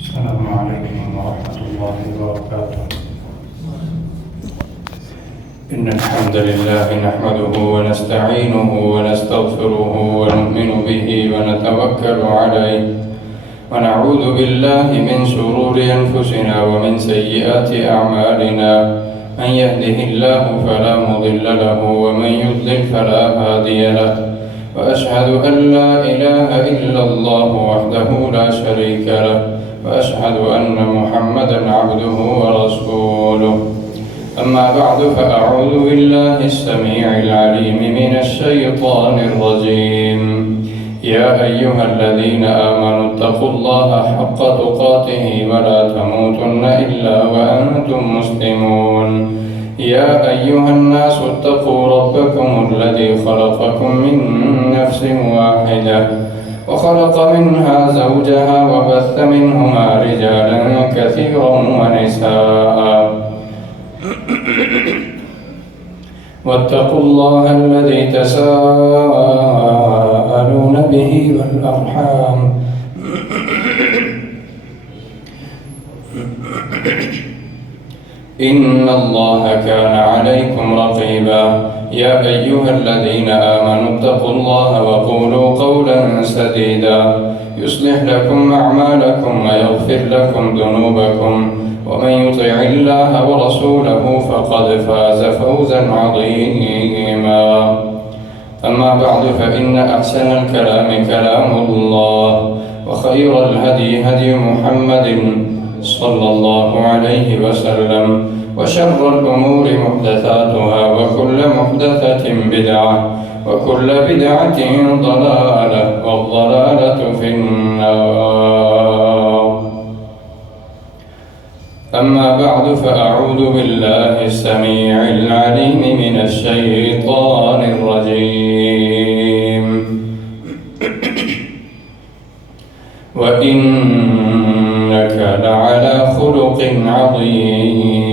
السلام عليكم ورحمة الله وبركاته. إن الحمد لله نحمده ونستعينه ونستغفره ونؤمن به ونتوكل عليه ونعوذ بالله من شرور أنفسنا ومن سيئات أعمالنا. من يهده الله فلا مضل له ومن يضلل فلا هادي له. وأشهد أن لا إله إلا الله وحده لا شريك له وأشهد أن محمدا عبده ورسوله. أما بعد فأعوذ بالله السميع العليم من الشيطان الرجيم. يا أيها الذين آمنوا اتقوا الله حق تقاته ولا تموتن إلا وأنتم مسلمون. يا أيها الناس اتقوا ربكم الذي خلقكم من نفس واحدة وخلق منها زوجها وبث منهما رجالا كثيرا ونساء واتقوا الله الذي تساءلون به والأرحام إن الله كان عليكم رقيبا. يا أيها الذين آمنوا اتقوا الله وقولوا قولا سديدا يصلح لكم أعمالكم ويغفر لكم ذنوبكم ومن يطع الله ورسوله فقد فاز فوزا عظيما. أما بعد فإن أحسن الكلام كلام الله وخير الهدي هدي محمد صلى الله عليه وسلم وشر الأمور محدثاتها وكل محدثة بدعة وكل بدعة ضلالة والضلالة في النار. أما بعد فأعوذ بالله السميع العليم من الشيطان الرجيم. وإنك لعلى خلق عظيم.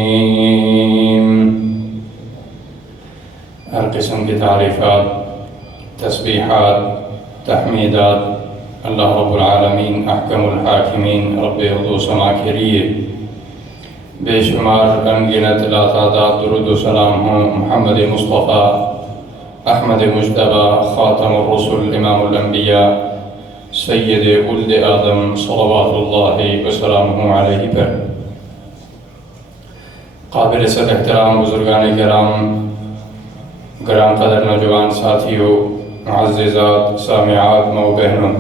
ہر قسم کی تعریفات، تسبیحات، تحمیدات اللہ رب العالمین احکم الحاکمین رب ارض و سما کے لیے بے شمار انگنت لا تعداد درود و سلام ہوں محمد مصطفیٰ احمد مجتبی خاتم الرسل امام الانبیاء سید ولد آدم صلوات اللہ وسلامہ علیہ پر. قابل صد احترام بزرگان کرام، گران قدر نوجوان ساتھیوں، معززات، سامعات، ماؤ بہنوں،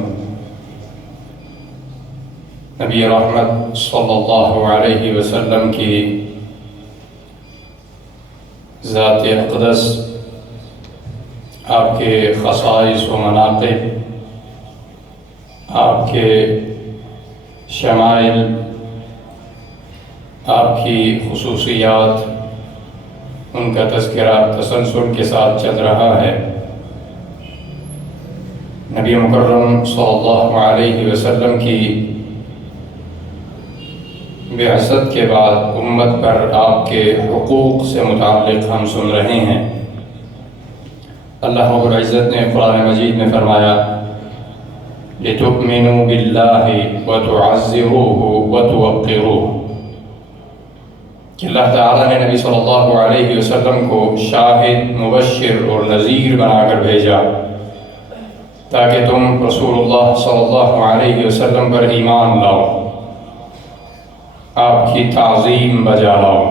نبی رحمت صلی اللہ علیہ وسلم کی ذات اقدس، آپ کے خصائص و مناقب، آپ کے شمائل، آپ کی خصوصیات، ان کا تذکرہ تسلسل کے ساتھ چل رہا ہے. نبی مکرم صلی اللہ علیہ وسلم کی بعثت کے بعد امت پر آپ کے حقوق سے متعلق ہم سن رہے ہیں. اللہ رب العزت نے قرآن مجید میں فرمایا لِتُؤْمِنُوا بِاللَّهِ وَتُعَزِّرُوهُ وَتُوَقِّرُوهُ کہ اللہ تعالیٰ نے نبی صلی اللہ علیہ وسلم کو شاہد، مبشر اور نذیر بنا کر بھیجا تاکہ تم رسول اللہ صلی اللہ علیہ وسلم پر ایمان لاؤ، آپ کی تعظیم بجا لاؤ،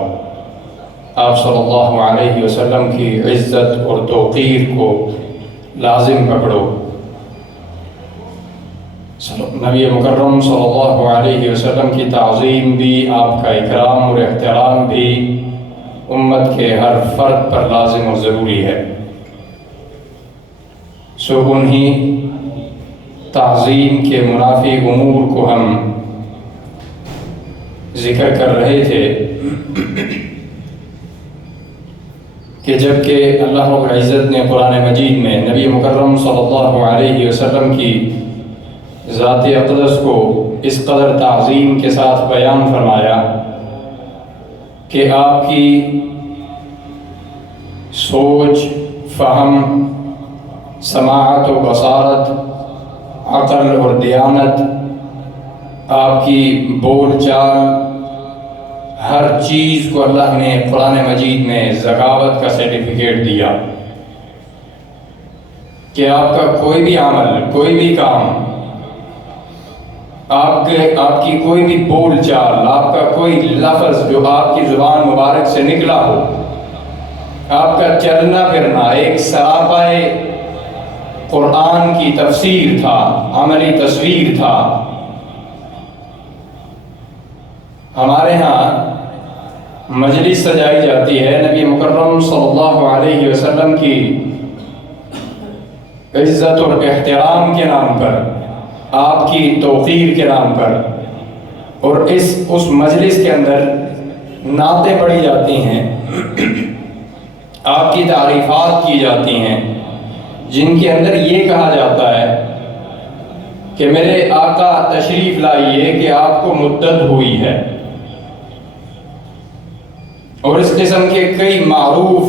آپ صلی اللہ علیہ وسلم کی عزت اور توقیر کو لازم پکڑو. نبی مکرم صلی اللہ علیہ وسلم کی تعظیم بھی، آپ کا اکرام اور احترام بھی امت کے ہر فرد پر لازم اور ضروری ہے. سو انہی تعظیم کے منافی امور کو ہم ذکر کر رہے تھے کہ جب کہ اللہ رب العزت نے قرآن مجید میں نبی مکرم صلی اللہ علیہ وسلم کی ذات اقدس کو اس قدر تعظیم کے ساتھ بیان فرمایا کہ آپ کی سوچ، فہم، سماعت و بصارت، عقل اور دیانت آپ کی بول چال، ہر چیز کو اللہ نے قرآن مجید میں ذکاوت کا سرٹیفکیٹ دیا کہ آپ کا کوئی بھی عمل، کوئی بھی کام، آپ کی کوئی بھی بول چال، آپ کا کوئی لفظ جو آپ کی زبان مبارک سے نکلا ہو، آپ کا چلنا پھرنا ایک سراپائے قرآن کی تفسیر تھا، عملی تصویر تھا۔ ہمارے ہاں مجلس سجائی جاتی ہے نبی مکرم صلی اللہ علیہ وسلم کی عزت اور احترام کے نام پر، آپ کی توقیر کے نام پر، اور اس مجلس کے اندر نعتیں پڑھی جاتی ہیں، آپ کی تعریفات کی جاتی ہیں، جن کے اندر یہ کہا جاتا ہے کہ میرے آقا تشریف لائیے کہ آپ کو مدت ہوئی ہے، اور اس قسم کے کئی معروف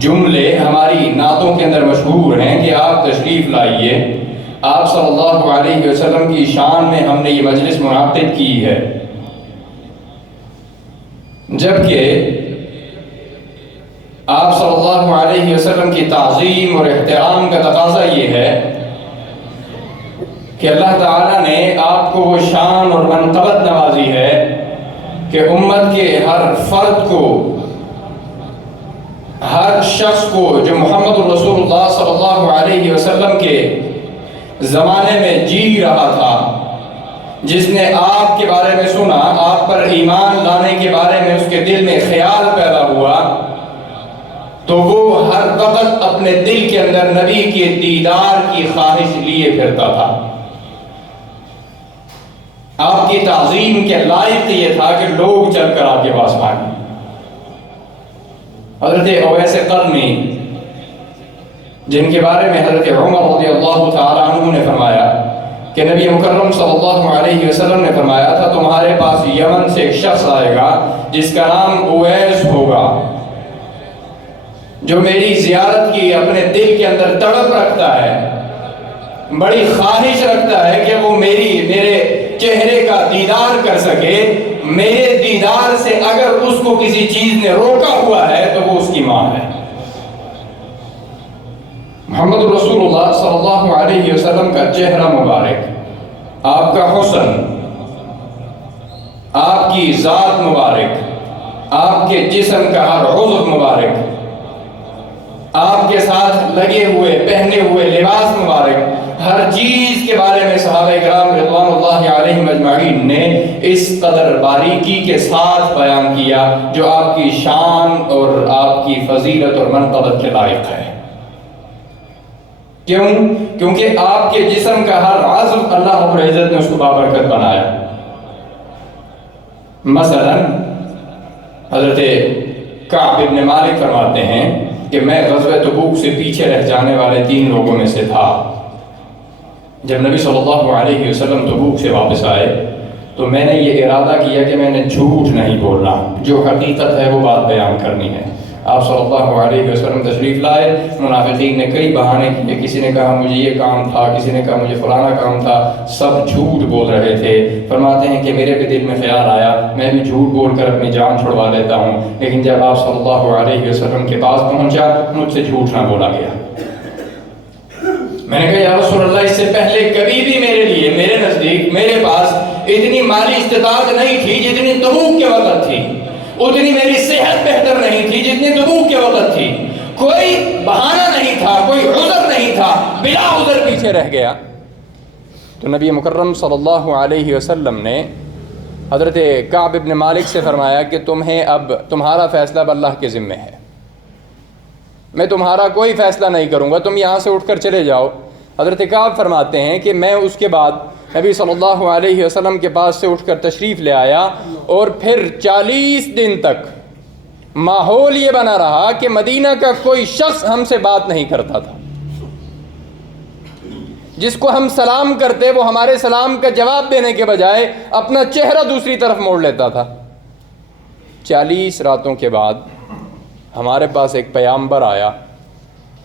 جملے ہماری نعتوں کے اندر مشہور ہیں کہ آپ تشریف لائیے۔ آپ صلی اللہ علیہ وسلم کی شان میں ہم نے یہ مجلس منعقد کی ہے، جبکہ آپ صلی اللہ علیہ وسلم کی تعظیم اور احترام کا تقاضا یہ ہے کہ اللہ تعالیٰ نے آپ کو وہ شان اور منقبت نوازی ہے کہ امت کے ہر فرد کو، ہر شخص کو جو محمد رسول اللہ صلی اللہ علیہ وسلم کے زمانے میں جی رہا تھا، جس نے آپ کے بارے میں سنا، آپ پر ایمان لانے کے بارے میں اس کے دل میں خیال پیدا ہوا، تو وہ ہر وقت اپنے دل کے اندر نبی کے دیدار کی خواہش لیے پھرتا تھا۔ آپ کی تعظیم کے لائق یہ تھا کہ لوگ چل کر آپ کے پاس آئیں۔ حضرت اویس قرنی، جن کے بارے میں حضرت عمر رضی اللہ تعالیٰ عنہ نے فرمایا کہ نبی مکرم صلی اللہ علیہ وسلم نے فرمایا تھا تمہارے پاس یمن سے ایک شخص آئے گا جس کا نام اویس ہوگا، جو میری زیارت کی اپنے دل کے اندر تڑپ رکھتا ہے، بڑی خواہش رکھتا ہے کہ وہ میرے چہرے کا دیدار کر سکے، میرے دیدار سے اگر اس کو کسی چیز نے روکا ہوا ہے تو وہ اس کی ماں ہے۔ محمد رسول اللہ صلی اللہ علیہ وسلم کا چہرہ مبارک، آپ کا حسن، آپ کی ذات مبارک، آپ کے جسم کا ہر عضو مبارک، آپ کے ساتھ لگے ہوئے پہنے ہوئے لباس مبارک، ہر چیز کے بارے میں صحابہ کرام رضوان اللہ علیہم اجمعین نے اس قدر باریکی کے ساتھ بیان کیا جو آپ کی شان اور آپ کی فضیلت اور منقبت کے لائق ہے۔ کیوں؟ کیونکہ آپ کے جسم کا ہر عضو اللہ رب العزت نے اس کو بابرکت بنایا۔ مثلا حضرت کعب بن مالک فرماتے ہیں کہ میں غزوہ تبوک سے پیچھے رہ جانے والے 3 لوگوں میں سے تھا۔ جب نبی صلی اللہ علیہ وسلم تبوک سے واپس آئے تو میں نے یہ ارادہ کیا کہ میں نے جھوٹ نہیں بولنا، جو حقیقت ہے وہ بات بیان کرنی ہے۔ آپ صلی اللہ علیہ وسلم تشریف لائے، منافقین نے کئی بہانے کیے، کسی نے کہا مجھے یہ کام تھا، کسی نے کہا مجھے فلانا کام تھا، سب جھوٹ بول رہے تھے۔ فرماتے ہیں کہ میرے بھی دل میں خیال آیا میں بھی جھوٹ بول کر اپنی جان چھڑوا لیتا ہوں، لیکن جب آپ صلی اللہ علیہ وسلم کے پاس پہنچا مجھ سے جھوٹ نہ بولا گیا۔ میں نے کہا یا رسول اللہ، اس سے پہلے کبھی بھی میرے لیے، میرے نزدیک، میرے پاس اتنی مالی استطاعت نہیں تھی جتنی تبوک کے وقت تھی، اتنی میری صحت بہتر نہیں تھی جتنی تبوک کے وقت تھی، کوئی بہانہ نہیں تھا، کوئی عذر نہیں تھا، بلا عذر پیچھے رہ گیا۔ تو نبی مکرم صلی اللہ علیہ وسلم نے حضرت کعب بن مالک سے فرمایا کہ تمہارا فیصلہ اب اللہ کے ذمے ہے، میں تمہارا کوئی فیصلہ نہیں کروں گا، تم یہاں سے اٹھ کر چلے جاؤ۔ حضرت کعب فرماتے ہیں کہ میں اس کے بعد نبی صلی اللہ علیہ وسلم کے پاس سے اٹھ کر تشریف لے آیا، اور پھر 40 دن تک ماحول یہ بنا رہا کہ مدینہ کا کوئی شخص ہم سے بات نہیں کرتا تھا، جس کو ہم سلام کرتے وہ ہمارے سلام کا جواب دینے کے بجائے اپنا چہرہ دوسری طرف موڑ لیتا تھا۔ 40 راتوں کے بعد ہمارے پاس ایک پیغمبر آیا،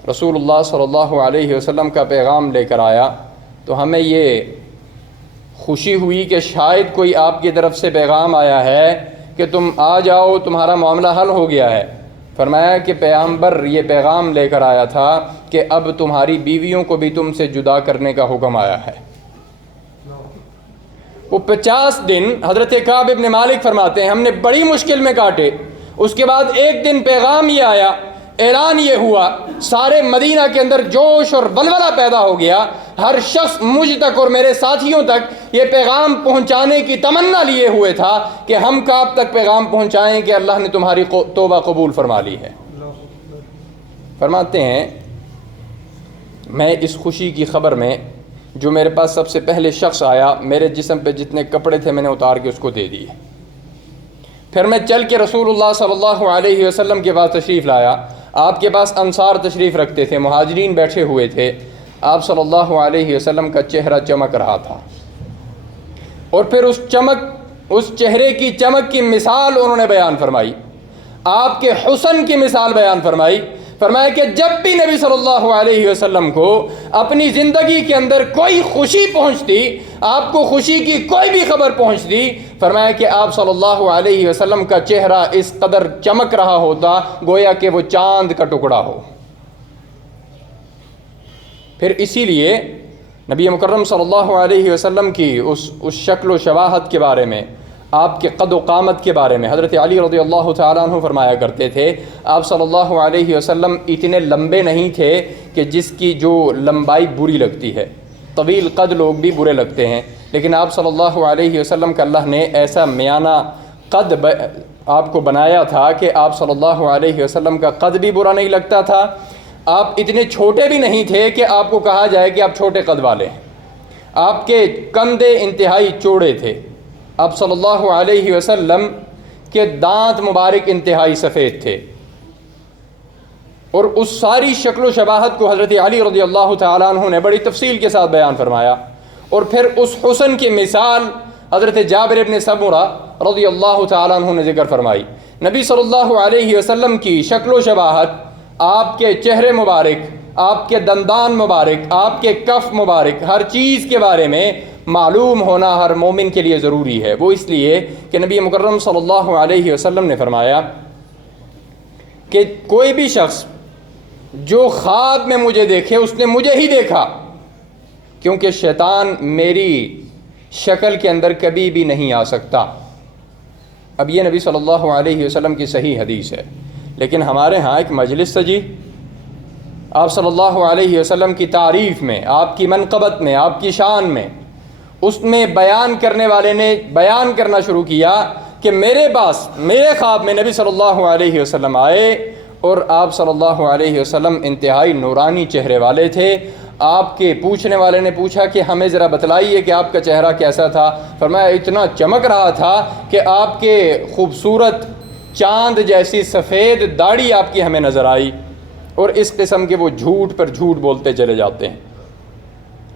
رسول اللہ صلی اللہ علیہ وسلم کا پیغام لے کر آیا، تو ہمیں یہ خوشی ہوئی کہ شاید کوئی آپ کی طرف سے پیغام آیا ہے کہ تم آ جاؤ، تمہارا معاملہ حل ہو گیا ہے. فرمایا کہ پیغمبر یہ پیغام لے کر آیا تھا کہ اب تمہاری بیویوں کو بھی تم سے جدا کرنے کا حکم آیا ہے. وہ 50 دن حضرت کعب ابن مالک فرماتے ہیں ہم نے بڑی مشکل میں کاٹے. اس کے بعد ایک دن پیغام یہ آیا، اعلان یہ ہوا، سارے مدینہ کے اندر جوش اور ولولہ پیدا ہو گیا. ہر شخص مجھ تک اور میرے ساتھیوں تک یہ پیغام پہنچانے کی تمنا لیے ہوئے تھا کہ ہم کعب تک پیغام پہنچائیں کہ اللہ نے تمہاری توبہ قبول فرما لی ہے. فرماتے ہیں میں اس خوشی کی خبر میں جو میرے پاس سب سے پہلے شخص آیا، میرے جسم پہ جتنے کپڑے تھے میں نے اتار کے اس کو دے دیے. پھر میں چل کے رسول اللہ صلی اللہ علیہ وسلم کے پاس تشریف لایا. آپ کے پاس انصار تشریف رکھتے تھے، مہاجرین بیٹھے ہوئے تھے. آپ صلی اللہ علیہ وسلم کا چہرہ چمک رہا تھا، اور پھر اس چہرے کی چمک کی مثال انہوں نے بیان فرمائی، آپ کے حسن کی مثال بیان فرمائی. فرمایا کہ جب بھی نبی صلی اللہ علیہ وسلم کو اپنی زندگی کے اندر کوئی خوشی پہنچتی، آپ کو خوشی کی کوئی بھی خبر پہنچتی، فرمایا کہ آپ صلی اللہ علیہ وسلم کا چہرہ اس قدر چمک رہا ہوتا گویا کہ وہ چاند کا ٹکڑا ہو. پھر اسی لیے نبی مکرم صلی اللہ علیہ وسلم کی اس شکل و شباہت کے بارے میں، آپ کے قد و قامت کے بارے میں حضرت علی رضی اللہ تعالیٰ عنہ فرمایا کرتے تھے آپ صلی اللہ علیہ وسلم اتنے لمبے نہیں تھے کہ جس کی جو لمبائی بری لگتی ہے. طویل قد لوگ بھی برے لگتے ہیں، لیکن آپ صلی اللہ علیہ وسلم کا اللہ نے ایسا میانہ قد آپ کو بنایا تھا کہ آپ صلی اللہ علیہ وسلم کا قد بھی برا نہیں لگتا تھا. آپ اتنے چھوٹے بھی نہیں تھے کہ آپ کو کہا جائے کہ آپ چھوٹے قد والے ہیں. آپ کے کندھے انتہائی چوڑے تھے. آپ صلی اللہ علیہ وسلم کے دانت مبارک انتہائی سفید تھے. اور اس ساری شکل و شباہت کو حضرت علی رضی اللہ تعالیٰ عنہ نے بڑی تفصیل کے ساتھ بیان فرمایا. اور پھر اس حسن کی مثال حضرت جابر ابن سمرہ رضی اللہ تعالیٰ عنہ نے ذکر فرمائی. نبی صلی اللہ علیہ وسلم کی شکل و شباہت، آپ کے چہرے مبارک، آپ کے دندان مبارک، آپ کے کف مبارک، ہر چیز کے بارے میں معلوم ہونا ہر مومن کے لیے ضروری ہے. وہ اس لیے کہ نبی مکرم صلی اللہ علیہ وسلم نے فرمایا کہ کوئی بھی شخص جو خواب میں مجھے دیکھے اس نے مجھے ہی دیکھا، کیونکہ شیطان میری شکل کے اندر کبھی بھی نہیں آ سکتا. اب یہ نبی صلی اللہ علیہ وسلم کی صحیح حدیث ہے، لیکن ہمارے ہاں ایک مجلس سجی آپ صلی اللہ علیہ وسلم کی تعریف میں، آپ کی منقبت میں، آپ کی شان میں، اس میں بیان کرنے والے نے بیان کرنا شروع کیا کہ میرے پاس میرے خواب میں نبی صلی اللہ علیہ وسلم آئے اور آپ صلی اللہ علیہ وسلم انتہائی نورانی چہرے والے تھے. آپ کے پوچھنے والے نے پوچھا کہ ہمیں ذرا بتلائیے کہ آپ کا چہرہ کیسا تھا. فرمایا اتنا چمک رہا تھا کہ آپ کے خوبصورت چاند جیسی سفید داڑھی آپ کی ہمیں نظر آئی. اور اس قسم کے وہ جھوٹ پر جھوٹ بولتے چلے جاتے ہیں.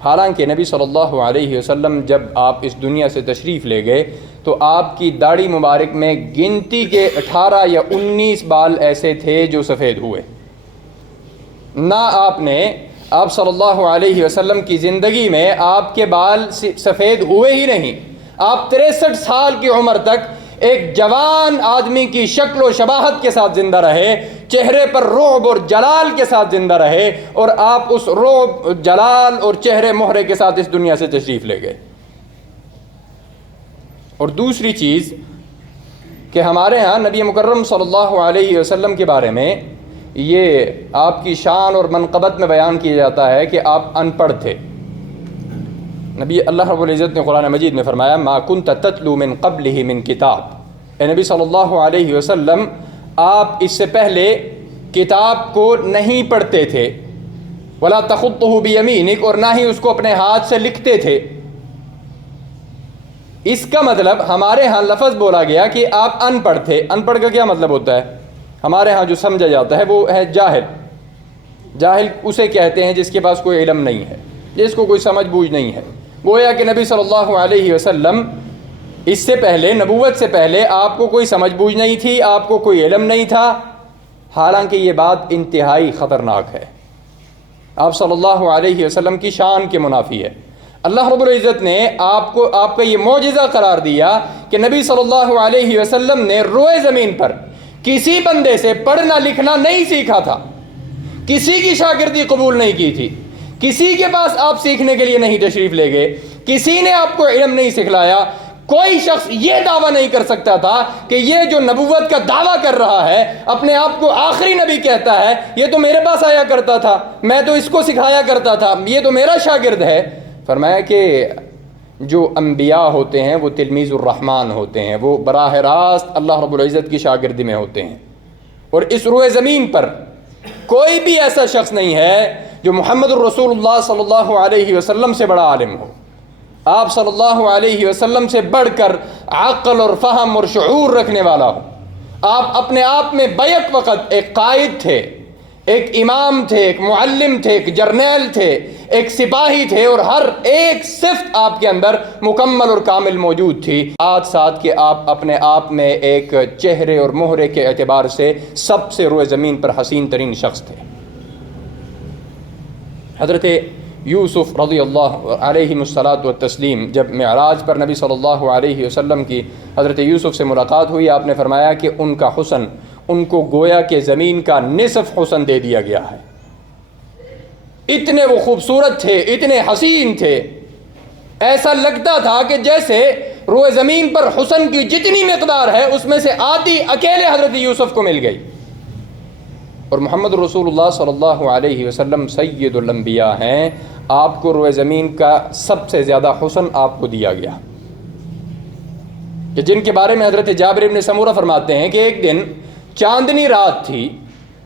حالانکہ نبی صلی اللہ علیہ وسلم جب آپ اس دنیا سے تشریف لے گئے تو آپ کی داڑھی مبارک میں گنتی کے 18 یا 19 بال ایسے تھے جو سفید ہوئے. نہ آپ صلی اللہ علیہ وسلم کی زندگی میں آپ کے بال سفید ہوئے ہی نہیں. آپ 63 سال کی عمر تک ایک جوان آدمی کی شکل و شباہت کے ساتھ زندہ رہے، چہرے پر رعب اور جلال کے ساتھ زندہ رہے، اور آپ اس رعب، جلال اور چہرے مہرے کے ساتھ اس دنیا سے تشریف لے گئے. اور دوسری چیز کہ ہمارے ہاں نبی مکرم صلی اللہ علیہ وسلم کے بارے میں یہ آپ کی شان اور منقبت میں بیان کیا جاتا ہے کہ آپ ان پڑھ تھے. نبی اللہ رب العزت نے قرآن مجید میں فرمایا ما کنت تتلو من قبلہ من کتاب. اے نبی صلی اللہ علیہ وسلم آپ اس سے پہلے کتاب کو نہیں پڑھتے تھے، ولا تخطہ بیمینک، اور نہ ہی اس کو اپنے ہاتھ سے لکھتے تھے. اس کا مطلب ہمارے ہاں لفظ بولا گیا کہ آپ ان پڑھ تھے. ان پڑھ کا کیا مطلب ہوتا ہے؟ ہمارے ہاں جو سمجھا جاتا ہے وہ ہے جاہل. جاہل اسے کہتے ہیں جس کے پاس کوئی علم نہیں ہے، جس کو کوئی سمجھ بوجھ نہیں ہے. گویا کہ نبی صلی اللہ علیہ وسلم اس سے پہلے، نبوت سے پہلے آپ کو کوئی سمجھ بوجھ نہیں تھی، آپ کو کوئی علم نہیں تھا. حالانکہ یہ بات انتہائی خطرناک ہے، آپ صلی اللہ علیہ وسلم کی شان کے منافی ہے. اللہ رب العزت نے آپ کو آپ کا یہ معجزہ قرار دیا کہ نبی صلی اللہ علیہ وسلم نے روئے زمین پر کسی بندے سے پڑھنا لکھنا نہیں سیکھا تھا، کسی کی شاگردی قبول نہیں کی تھی، کسی کے پاس آپ سیکھنے کے لیے نہیں تشریف لے گئے، کسی نے آپ کو علم نہیں سکھلایا۔ کوئی شخص یہ دعویٰ نہیں کر سکتا تھا کہ یہ جو نبوت کا دعویٰ کر رہا ہے، اپنے آپ کو آخری نبی کہتا ہے، یہ تو میرے پاس آیا کرتا تھا، میں تو اس کو سکھایا کرتا تھا، یہ تو میرا شاگرد ہے۔ فرمایا کہ جو انبیاء ہوتے ہیں وہ تلمیذ الرحمن ہوتے ہیں، وہ براہ راست اللہ رب العزت کی شاگردی میں ہوتے ہیں، اور اس روئے زمین پر کوئی بھی ایسا شخص نہیں ہے جو محمد الرسول اللہ صلی اللہ علیہ وسلم سے بڑا عالم ہو، آپ صلی اللہ علیہ وسلم سے بڑھ کر عقل اور فہم اور شعور رکھنے والا ہو۔ آپ اپنے آپ میں بیک وقت ایک قائد تھے، ایک امام تھے، ایک معلم تھے، ایک جرنیل تھے، ایک سپاہی تھے، اور ہر ایک صفت آپ کے اندر مکمل اور کامل موجود تھی۔ ساتھ ساتھ کہ آپ اپنے آپ میں ایک چہرے اور مہرے کے اعتبار سے سب سے روئے زمین پر حسین ترین شخص تھے۔ حضرت یوسف رضی اللہ علیہ الصلاۃ والتسلیم جب معراج پر نبی صلی اللہ علیہ وسلم کی حضرت یوسف سے ملاقات ہوئی، آپ نے فرمایا کہ ان کا حسن ان کو گویا کہ زمین کا نصف حسن دے دیا گیا ہے۔ اتنے وہ خوبصورت تھے، اتنے حسین تھے، ایسا لگتا تھا کہ جیسے روئے زمین پر حسن کی جتنی مقدار ہے اس میں سے آدھی اکیلے حضرت یوسف کو مل گئی۔ اور محمد رسول اللہ صلی اللہ علیہ وسلم سید الانبیاء ہیں، آپ کو روئے زمین کا سب سے زیادہ حسن آپ کو دیا گیا، کہ جن کے بارے میں حضرت جابر بن سمورہ فرماتے ہیں کہ ایک دن چاندنی رات تھی،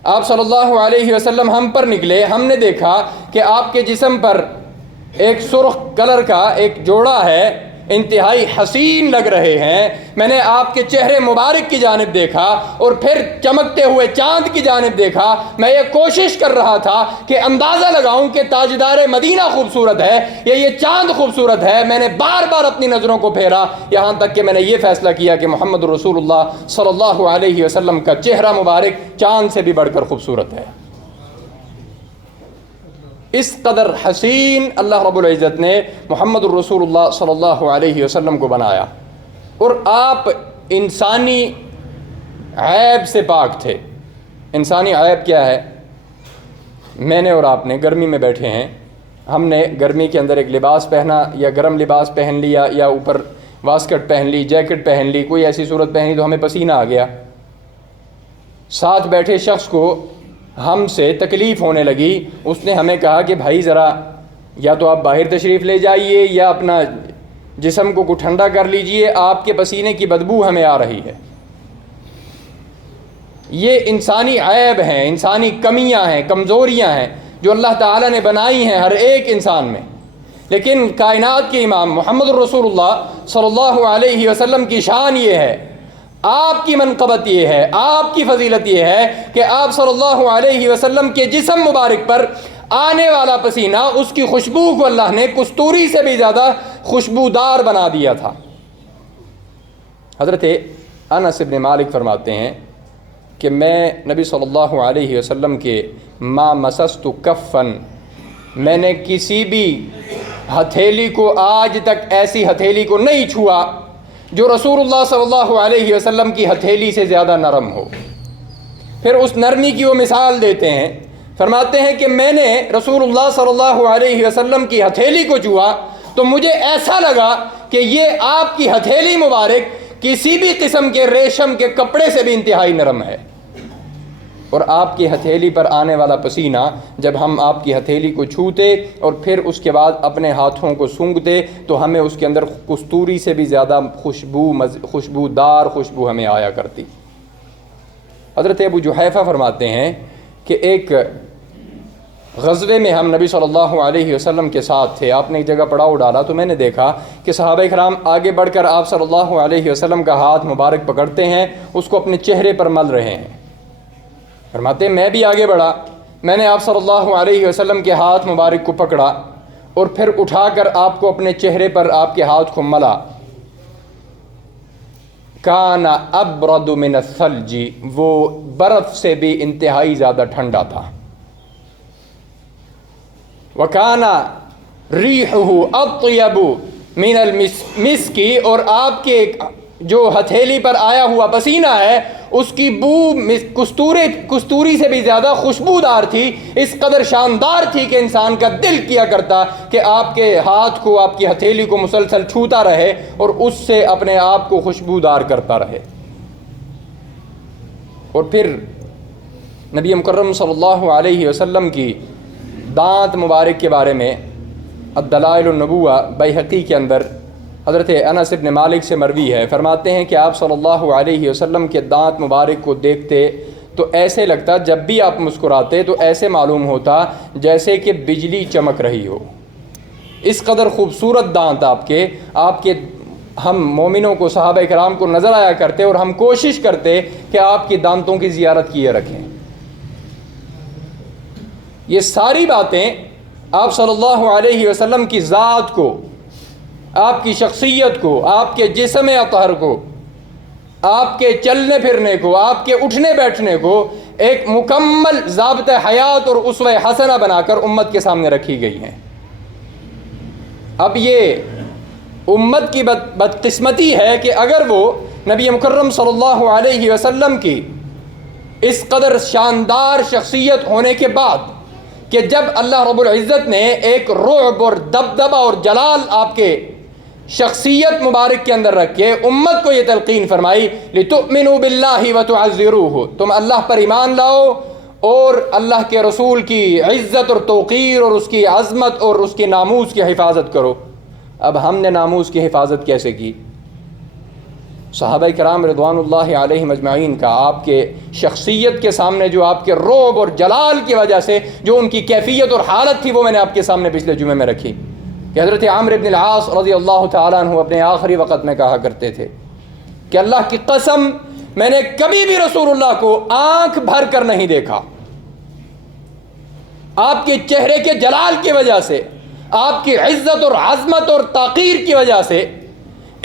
آپ صلی اللہ علیہ وسلم ہم پر نکلے، ہم نے دیکھا کہ آپ کے جسم پر ایک سرخ کلر کا ایک جوڑا ہے، انتہائی حسین لگ رہے ہیں۔ میں نے آپ کے چہرے مبارک کی جانب دیکھا اور پھر چمکتے ہوئے چاند کی جانب دیکھا۔ میں یہ کوشش کر رہا تھا کہ اندازہ لگاؤں کہ تاجدار مدینہ خوبصورت ہے یا یہ چاند خوبصورت ہے۔ میں نے بار بار اپنی نظروں کو پھیرا، یہاں تک کہ میں نے یہ فیصلہ کیا کہ محمد رسول اللہ صلی اللہ علیہ وسلم کا چہرہ مبارک چاند سے بھی بڑھ کر خوبصورت ہے۔ اس قدر حسین اللہ رب العزت نے محمد الرسول اللہ صلی اللہ علیہ وسلم کو بنایا، اور آپ انسانی عیب سے پاک تھے۔ انسانی عیب کیا ہے؟ میں نے اور آپ نے گرمی میں بیٹھے ہیں، ہم نے گرمی کے اندر ایک لباس پہنا یا گرم لباس پہن لیا یا اوپر واسکٹ پہن لی، جیکٹ پہن لی، کوئی ایسی صورت پہنی تو ہمیں پسینہ آ گیا۔ ساتھ بیٹھے شخص کو ہم سے تکلیف ہونے لگی، اس نے ہمیں کہا کہ بھائی ذرا یا تو آپ باہر تشریف لے جائیے یا اپنا جسم کو ٹھنڈا کر لیجئے، آپ کے پسینے کی بدبو ہمیں آ رہی ہے۔ یہ انسانی عیب ہیں، انسانی کمیاں ہیں، کمزوریاں ہیں جو اللہ تعالیٰ نے بنائی ہیں ہر ایک انسان میں۔ لیکن کائنات کے امام محمد الرسول اللہ صلی اللہ علیہ وسلم کی شان یہ ہے، آپ کی منقبت یہ ہے، آپ کی فضیلت یہ ہے کہ آپ صلی اللہ علیہ وسلم کے جسم مبارک پر آنے والا پسینہ، اس کی خوشبو کو اللہ نے کستوری سے بھی زیادہ خوشبودار بنا دیا تھا۔ حضرت انس بن مالک فرماتے ہیں کہ میں نبی صلی اللہ علیہ وسلم کے ما مسست کفن، میں نے کسی بھی ہتھیلی کو آج تک ایسی ہتھیلی کو نہیں چھوا جو رسول اللہ صلی اللہ علیہ وسلم کی ہتھیلی سے زیادہ نرم ہو۔ پھر اس نرمی کی وہ مثال دیتے ہیں، فرماتے ہیں کہ میں نے رسول اللہ صلی اللہ علیہ وسلم کی ہتھیلی کو چھوا تو مجھے ایسا لگا کہ یہ آپ کی ہتھیلی مبارک کسی بھی قسم کے ریشم کے کپڑے سے بھی انتہائی نرم ہے۔ اور آپ کی ہتھیلی پر آنے والا پسینہ جب ہم آپ کی ہتھیلی کو چھوتے اور پھر اس کے بعد اپنے ہاتھوں کو سونگھتے تو ہمیں اس کے اندر کستوری سے بھی زیادہ خوشبودار خوشبو ہمیں آیا کرتی۔ حضرت ابو جحیفہ فرماتے ہیں کہ ایک غزوے میں ہم نبی صلی اللہ علیہ وسلم کے ساتھ تھے، آپ نے ایک جگہ پڑاؤ ڈالا تو میں نے دیکھا کہ صحابہ کرام آگے بڑھ کر آپ صلی اللہ علیہ وسلم کا ہاتھ مبارک پکڑتے ہیں، اس کو اپنے چہرے پر مل رہے ہیں۔ فرماتے ہیں میں بھی آگے بڑھا، میں نے آپ صلی اللہ علیہ وسلم کے ہاتھ مبارک کو پکڑا اور پھر اٹھا کر آپ کو اپنے چہرے پر آپ کے ہاتھ کو ملا۔ کان ابرد من الثلج، وہ برف سے بھی انتہائی زیادہ ٹھنڈا تھا۔ وکان ریحہ اطیب من المسکی، اور آپ کے جو ہتھیلی پر آیا ہوا پسینہ ہے اس کی بو کستوری سے بھی زیادہ خوشبودار تھی، اس قدر شاندار تھی کہ انسان کا دل کیا کرتا کہ آپ کے ہاتھ کو، آپ کی ہتھیلی کو مسلسل چھوتا رہے اور اس سے اپنے آپ کو خوشبودار کرتا رہے۔ اور پھر نبی مکرم صلی اللہ علیہ وسلم کی دانت مبارک کے بارے میں الدلائل النبوہ بیہقی کے اندر حضرت انس بن مالک سے مروی ہے، فرماتے ہیں کہ آپ صلی اللہ علیہ وسلم کے دانت مبارک کو دیکھتے تو ایسے لگتا، جب بھی آپ مسکراتے تو ایسے معلوم ہوتا جیسے کہ بجلی چمک رہی ہو، اس قدر خوبصورت دانت آپ کے ہم مومنوں کو، صحابہ کرام کو نظر آیا کرتے، اور ہم کوشش کرتے کہ آپ کی دانتوں کی زیارت کیے رکھیں۔ یہ ساری باتیں آپ صلی اللہ علیہ وسلم کی ذات کو، آپ کی شخصیت کو، آپ کے جسم اطہر کو، آپ کے چلنے پھرنے کو، آپ کے اٹھنے بیٹھنے کو ایک مکمل ضابطہ حیات اور اسوہ حسنہ بنا کر امت کے سامنے رکھی گئی ہیں۔ اب یہ امت کی بدقسمتی ہے کہ اگر وہ نبی مکرم صلی اللہ علیہ وسلم کی اس قدر شاندار شخصیت ہونے کے بعد کہ جب اللہ رب العزت نے ایک رعب اور دبدبہ اور جلال آپ کے شخصیت مبارک کے اندر رکھ کے امت کو یہ تلقین فرمائی لِتُؤْمِنُوا بِاللَّهِ وَتُعَزِّرُوهُ، تم اللہ پر ایمان لاؤ اور اللہ کے رسول کی عزت اور توقیر اور اس کی عظمت اور اس کے ناموس کی حفاظت کرو۔ اب ہم نے ناموس کی حفاظت کیسے کی؟ صحابہ کرام رضوان اللہ علیہم اجمعین کا آپ کے شخصیت کے سامنے جو آپ کے رعب اور جلال کی وجہ سے جو ان کی کیفیت اور حالت تھی، وہ میں نے آپ کے سامنے پچھلے جمعے میں رکھی کہ حضرت عمرو بن العاص رضی اللہ تعالیٰ عنہ اپنے آخری وقت میں کہا کرتے تھے کہ اللہ کی قسم میں نے کبھی بھی رسول اللہ کو آنکھ بھر کر نہیں دیکھا، آپ کے چہرے کے جلال کی وجہ سے، آپ کی عزت اور عظمت اور توقیر کی وجہ سے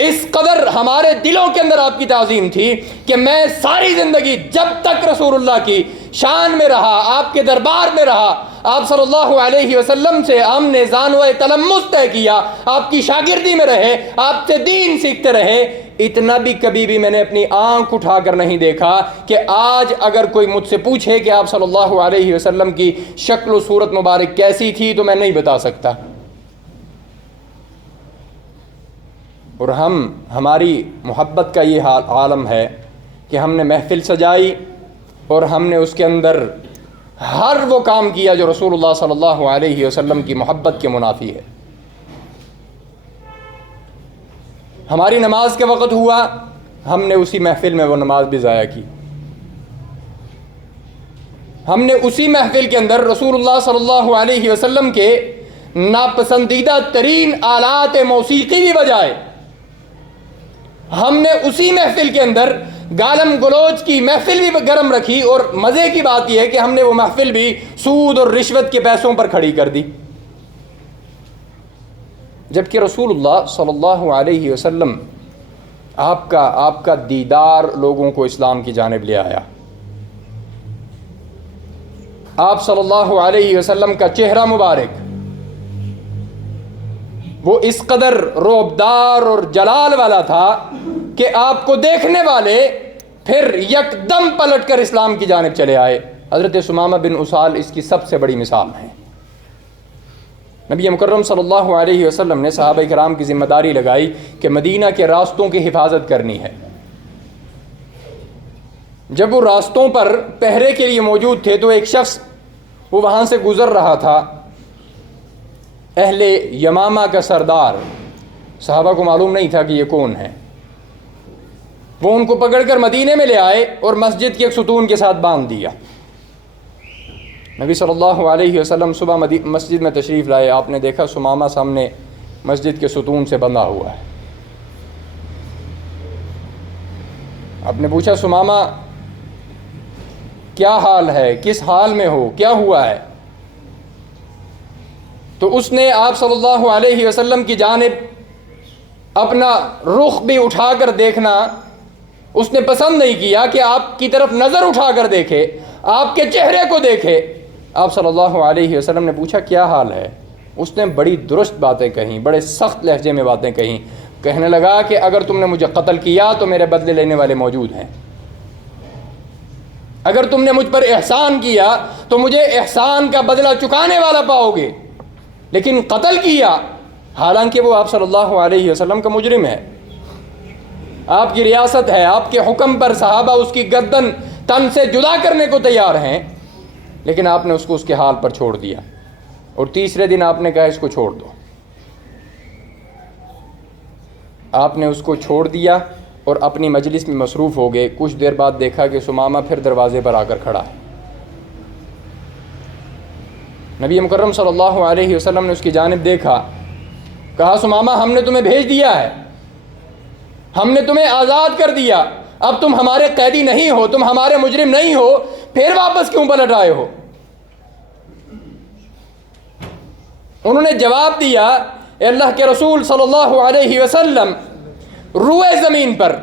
اس قدر ہمارے دلوں کے اندر آپ کی تعظیم تھی کہ میں ساری زندگی جب تک رسول اللہ کی شان میں رہا، آپ کے دربار میں رہا، آپ صلی اللہ علیہ وسلم سے ہم نے زانوہ تلمس طے کیا، آپ کی شاگردی میں رہے، آپ سے دین سیکھتے رہے، اتنا بھی کبھی بھی میں نے اپنی آنکھ اٹھا کر نہیں دیکھا کہ آج اگر کوئی مجھ سے پوچھے کہ آپ صلی اللہ علیہ وسلم کی شکل و صورت مبارک کیسی تھی تو میں نہیں بتا سکتا۔ اور ہماری محبت کا یہ عالم ہے کہ ہم نے محفل سجائی اور ہم نے اس کے اندر ہر وہ کام کیا جو رسول اللہ صلی اللہ علیہ وسلم کی محبت کے منافی ہے۔ ہماری نماز کے وقت ہوا، ہم نے اسی محفل میں وہ نماز بھی ضائع کی۔ ہم نے اسی محفل کے اندر رسول اللہ صلی اللہ علیہ وسلم کے ناپسندیدہ ترین آلات موسیقی بھی بجائے۔ ہم نے اسی محفل کے اندر گالم گلوچ کی محفل بھی گرم رکھی، اور مزے کی بات یہ ہے کہ ہم نے وہ محفل بھی سود اور رشوت کے پیسوں پر کھڑی کر دی، جبکہ رسول اللہ صلی اللہ علیہ وسلم آپ کا دیدار لوگوں کو اسلام کی جانب لے آیا۔ آپ صلی اللہ علیہ وسلم کا چہرہ مبارک وہ اس قدر رعبدار اور جلال والا تھا کہ آپ کو دیکھنے والے پھر یکدم پلٹ کر اسلام کی جانب چلے آئے۔ حضرت ثمامہ بن اسال اس کی سب سے بڑی مثال ہے۔ نبی مکرم صلی اللہ علیہ وسلم نے صحابہ کرام کی ذمہ داری لگائی کہ مدینہ کے راستوں کی حفاظت کرنی ہے۔ جب وہ راستوں پر پہرے کے لیے موجود تھے تو ایک شخص وہ وہاں سے گزر رہا تھا، اہل یمامہ کا سردار، صحابہ کو معلوم نہیں تھا کہ یہ کون ہے۔ وہ ان کو پکڑ کر مدینے میں لے آئے اور مسجد کے ایک ستون کے ساتھ باندھ دیا۔ نبی صلی اللہ علیہ وسلم صبح مسجد میں تشریف لائے، آپ نے دیکھا ثمامہ سامنے مسجد کے ستون سے بندھا ہوا ہے۔ آپ نے پوچھا ثمامہ کیا حال ہے، کس حال میں ہو، کیا ہوا ہے؟ تو اس نے آپ صلی اللہ علیہ وسلم کی جانب اپنا رخ بھی اٹھا کر دیکھنا اس نے پسند نہیں کیا کہ آپ کی طرف نظر اٹھا کر دیکھے، آپ کے چہرے کو دیکھے۔ آپ صلی اللہ علیہ وسلم نے پوچھا کیا حال ہے؟ اس نے بڑی درست باتیں کہیں، بڑے سخت لہجے میں باتیں کہیں. کہنے لگا کہ اگر تم نے مجھے قتل کیا تو میرے بدلے لینے والے موجود ہیں، اگر تم نے مجھ پر احسان کیا تو مجھے احسان کا بدلہ چکانے والا پاؤ گے، لیکن قتل کیا حالانکہ وہ آپ صلی اللہ علیہ وسلم کا مجرم ہے، آپ کی ریاست ہے، آپ کے حکم پر صحابہ اس کی گردن تن سے جدا کرنے کو تیار ہیں، لیکن آپ نے اس کو اس کے حال پر چھوڑ دیا. اور تیسرے دن آپ نے کہا اس کو چھوڑ دو. آپ نے اس کو چھوڑ دیا اور اپنی مجلس میں مصروف ہو گئے. کچھ دیر بعد دیکھا کہ ثمامہ پھر دروازے پر آ کر کھڑا ہے. نبی مکرم صلی اللہ علیہ وسلم نے اس کی جانب دیکھا، کہا ثمامہ ہم نے تمہیں بھیج دیا ہے، ہم نے تمہیں آزاد کر دیا، اب تم ہمارے قیدی نہیں ہو، تم ہمارے مجرم نہیں ہو، پھر واپس کیوں پلٹ آئے ہو؟ انہوں نے جواب دیا، اے اللہ کے رسول صلی اللہ علیہ وسلم، روئے زمین پر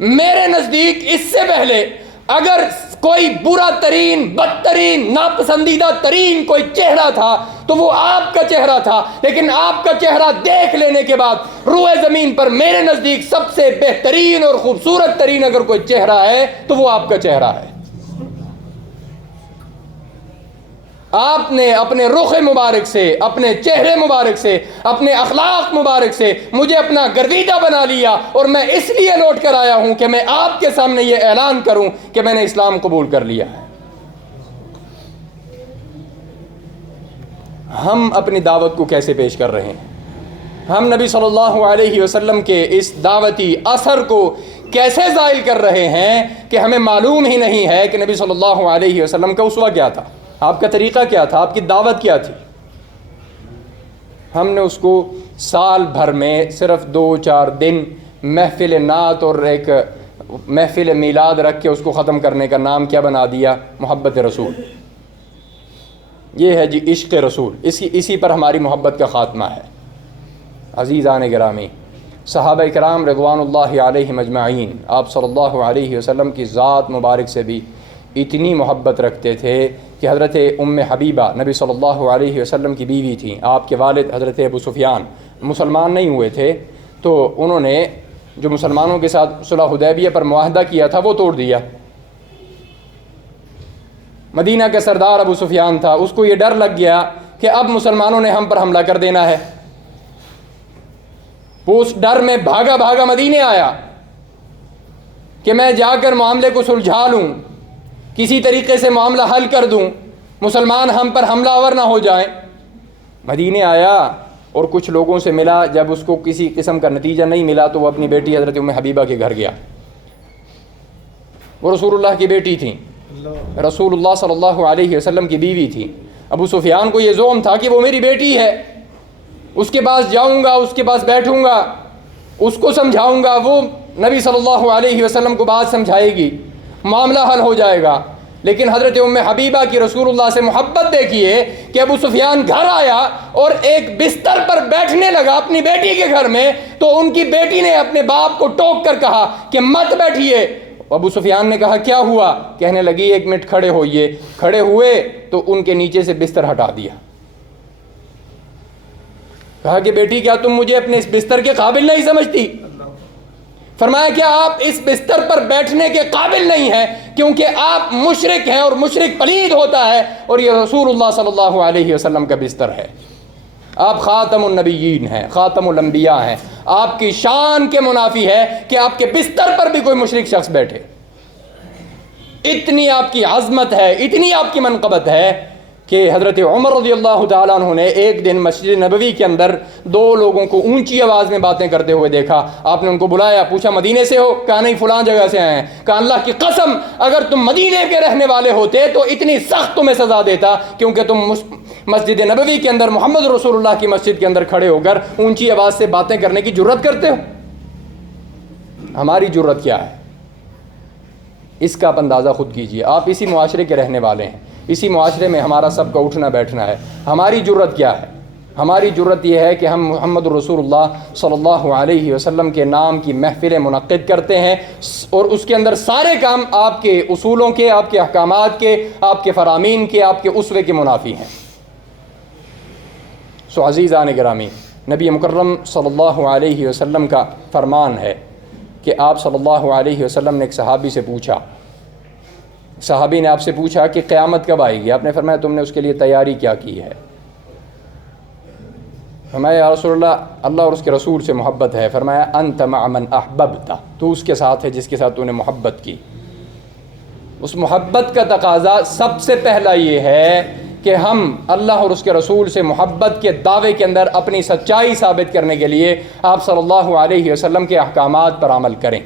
میرے نزدیک اس سے پہلے اگر کوئی برا ترین، بدترین، ناپسندیدہ ترین کوئی چہرہ تھا تو وہ آپ کا چہرہ تھا، لیکن آپ کا چہرہ دیکھ لینے کے بعد روئے زمین پر میرے نزدیک سب سے بہترین اور خوبصورت ترین اگر کوئی چہرہ ہے تو وہ آپ کا چہرہ ہے. آپ نے اپنے رخ مبارک سے، اپنے چہرے مبارک سے، اپنے اخلاق مبارک سے مجھے اپنا گرویدہ بنا لیا، اور میں اس لیے لوٹ کر آیا ہوں کہ میں آپ کے سامنے یہ اعلان کروں کہ میں نے اسلام قبول کر لیا ہے. ہم اپنی دعوت کو کیسے پیش کر رہے ہیں؟ ہم نبی صلی اللہ علیہ وسلم کے اس دعوتی اثر کو کیسے زائل کر رہے ہیں کہ ہمیں معلوم ہی نہیں ہے کہ نبی صلی اللہ علیہ وسلم کا اسوہ کیا تھا، آپ کا طریقہ کیا تھا، آپ کی دعوت کیا تھی. ہم نے اس کو سال بھر میں صرف 2-4 دن محفل نعت اور ایک محفل میلاد رکھ کے اس کو ختم کرنے کا نام کیا بنا دیا؟ محبت رسول. یہ ہے جی عشق رسول، اسی پر ہماری محبت کا خاتمہ ہے. عزیزان گرامی، صحابہ کرام رضوان اللہ علیہم اجمعین آپ صلی اللہ علیہ وسلم کی ذات مبارک سے بھی اتنی محبت رکھتے تھے کہ حضرت ام حبیبہ نبی صلی اللہ علیہ وسلم کی بیوی تھیں. آپ کے والد حضرت ابو سفیان مسلمان نہیں ہوئے تھے، تو انہوں نے جو مسلمانوں کے ساتھ صلح حدیبیہ پر معاہدہ کیا تھا وہ توڑ دیا. مدینہ کا سردار ابو سفیان تھا، اس کو یہ ڈر لگ گیا کہ اب مسلمانوں نے ہم پر حملہ کر دینا ہے. وہ اس ڈر میں بھاگا بھاگا مدینے آیا کہ میں جا کر معاملے کو سلجھا لوں، کسی طریقے سے معاملہ حل کر دوں، مسلمان ہم پر حملہ آور نہ ہو جائیں. مدینے آیا اور کچھ لوگوں سے ملا، جب اس کو کسی قسم کا نتیجہ نہیں ملا تو وہ اپنی بیٹی حضرت ام حبیبہ کے گھر گیا. وہ رسول اللہ کی بیٹی تھیں، رسول اللہ صلی اللہ علیہ وسلم کی بیوی تھی. ابو سفیان کو یہ زوم تھا کہ وہ میری بیٹی ہے، اس کے پاس جاؤں گا، اس کے پاس بیٹھوں گا، اس کو سمجھاؤں گا، وہ نبی صلی اللہ علیہ وسلم کو بات سمجھائے گی، معاملہ حل ہو جائے گا. لیکن حضرت ام حبیبہ کی رسول اللہ سے محبت دیکھیے کہ ابو سفیان گھر آیا اور ایک بستر پر بیٹھنے لگا اپنی بیٹی کے گھر میں، تو ان کی بیٹی نے اپنے باپ کو ٹوک کر کہا کہ مت بیٹھیے. ابو سفیان نے کہا کیا ہوا؟ کہنے لگی 1 منٹ کھڑے ہوئیے. کھڑے ہوئے تو ان کے نیچے سے بستر ہٹا دیا. کہا کہ بیٹی کیا تم مجھے اپنے اس بستر کے قابل نہیں سمجھتی؟ فرمایا کیا آپ اس بستر پر بیٹھنے کے قابل نہیں ہیں کیونکہ آپ مشرک ہیں اور مشرک پلید ہوتا ہے، اور یہ رسول اللہ صلی اللہ علیہ وسلم کا بستر ہے. آپ خاتم النبیین ہیں، خاتم الانبیاء ہیں، آپ کی شان کے منافی ہے کہ آپ کے بستر پر بھی کوئی مشرک شخص بیٹھے. اتنی آپ کی عظمت ہے، اتنی آپ کی منقبت ہے کہ حضرت عمر رضی اللہ تعالیٰ عنہ نے ایک دن مسجد نبوی کے اندر 2 لوگوں کو اونچی آواز میں باتیں کرتے ہوئے دیکھا. آپ نے ان کو بلایا، پوچھا مدینے سے ہو؟ کہا نہیں فلاں جگہ سے آئے ہیں. کہا اللہ کی قسم اگر تم مدینے کے رہنے والے ہوتے تو اتنی سخت تمہیں سزا دیتا، کیونکہ تم مسجد نبوی کے اندر محمد رسول اللہ کی مسجد کے اندر کھڑے ہو کر اونچی آواز سے باتیں کرنے کی جرت کرتے ہو. ہماری جرت کیا ہے؟ اس کا آپ اندازہ خود کیجئے. آپ اسی معاشرے کے رہنے والے ہیں، اسی معاشرے میں ہمارا سب کا اٹھنا بیٹھنا ہے. ہماری جرت کیا ہے؟ ہماری جرت یہ ہے کہ ہم محمد رسول اللہ صلی اللہ علیہ وسلم کے نام کی محفلیں منعقد کرتے ہیں، اور اس کے اندر سارے کام آپ کے اصولوں کے، آپ کے احکامات کے، آپ کے فرامین کے، آپ کے اسوے کے منافی ہیں. سو عزیزان گرامی، نبی مکرم صلی اللہ علیہ وسلم کا فرمان ہے کہ آپ صلی اللہ علیہ وسلم نے ایک صحابی سے پوچھا، صحابی نے آپ سے پوچھا کہ قیامت کب آئے گی؟ آپ نے فرمایا تم نے اس کے لیے تیاری کیا کی ہے؟ فرمایا یا رسول اللہ، اللہ اور اس کے رسول سے محبت ہے۔ فرمایا انت مع من احببت، تو اس کے ساتھ ہے جس کے ساتھ تو نے محبت کی۔ اس محبت کا تقاضا سب سے پہلا یہ ہے کہ ہم اللہ اور اس کے رسول سے محبت کے دعوے کے اندر اپنی سچائی ثابت کرنے کے لیے آپ صلی اللہ علیہ وسلم کے احکامات پر عمل کریں،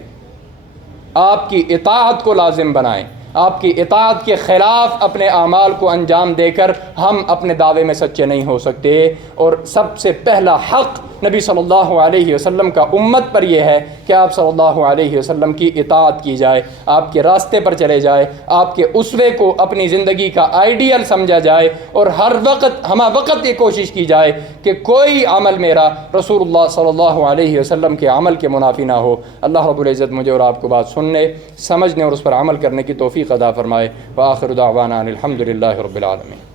آپ کی اطاعت کو لازم بنائیں۔ آپ کی اطاعت کے خلاف اپنے اعمال کو انجام دے کر ہم اپنے دعوے میں سچے نہیں ہو سکتے۔ اور سب سے پہلا حق نبی صلی اللہ علیہ وسلم کا امت پر یہ ہے کہ آپ صلی اللہ علیہ وسلم کی اطاعت کی جائے، آپ کے راستے پر چلے جائے، آپ کے اسوے کو اپنی زندگی کا آئیڈیل سمجھا جائے، اور ہر وقت ہمہ وقت یہ کوشش کی جائے کہ کوئی عمل میرا رسول اللہ صلی اللہ علیہ وسلم کے عمل کے منافی نہ ہو۔ اللہ رب العزت مجھے اور آپ کو بات سننے، سمجھنے اور اس پر عمل کرنے کی توفیق عطا فرمائے۔ وآخر دعوانا ان الحمد للہ رب العالمین۔